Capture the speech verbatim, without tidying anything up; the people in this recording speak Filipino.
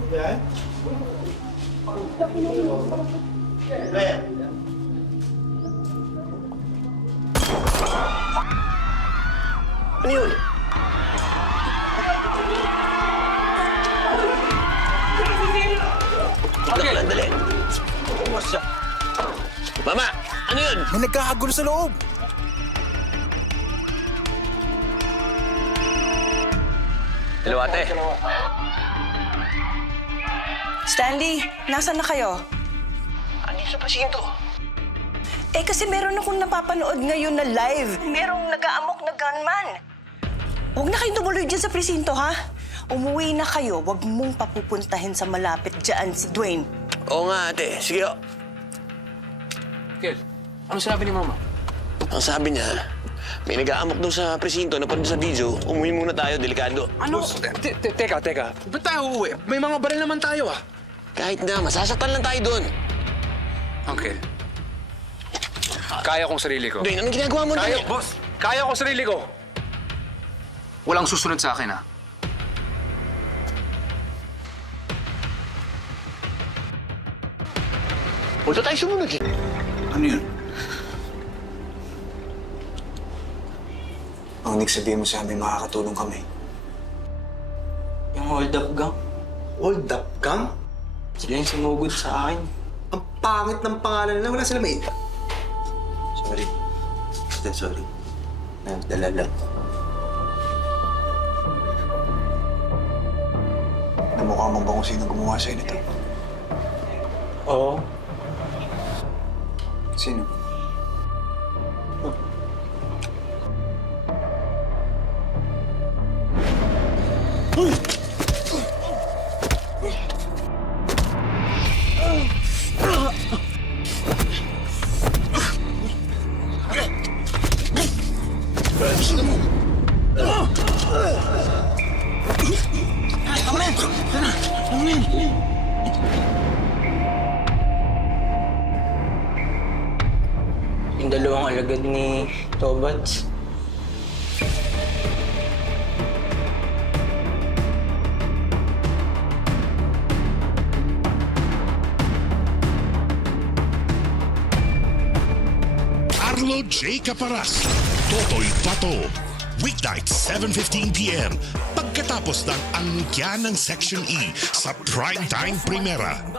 Yan. Player. Ano yun? Okay. Dali, dali. Mama, ano yun? May nagkakagulo sa loob. Hello, ate. Stanley, nasaan na kayo? Andito sa pasyento. Eh kasi meron akong napapanood ngayon na live. Merong nag-aamok na gunman. Huwag na kayong tumuloy dyan sa presinto, ha? Umuwi na kayo. Huwag mong papupuntahin sa malapit dyan si Dwayne. Oo nga, ate. Sige, oh. Kel, ano sabi ni Mama? Ang sabi niya, may nag-aamok daw sa presinto, napanood sa video. Umuwi muna tayo, delikado. Ano? Te- te- Teka, teka. Ba't tayo uuwi? May mga baril naman tayo, ah. Kahit na, masasaktan lang tayo doon. Uncle, kaya kong sarili ko. Dwayne, anong ginagawa mo Kaya, dyan? boss, kaya ko sarili ko. Walang susunod sa akin, ha? Huwag tayo sumunod eh. Ano yun? Ang ibig sabihin mo sa amin, makakatulong kami. Yung hold up gang. Hold up, gang? Sila yung sumugod sa akin. Ang pangit ng pangalan nila. Wala sila may... Sorry. Basta sorry. Nagdala lang. Namukha mo ba kung sino gumawa sa'yo nito? Oo. Sino? Yung dalawang alagad ni Tobats. Arlo J. Caparas, Totoy Pato. Weeknight, seven fifteen p m Pagkatapos ng angkya ng Section E sa Primetime Primera.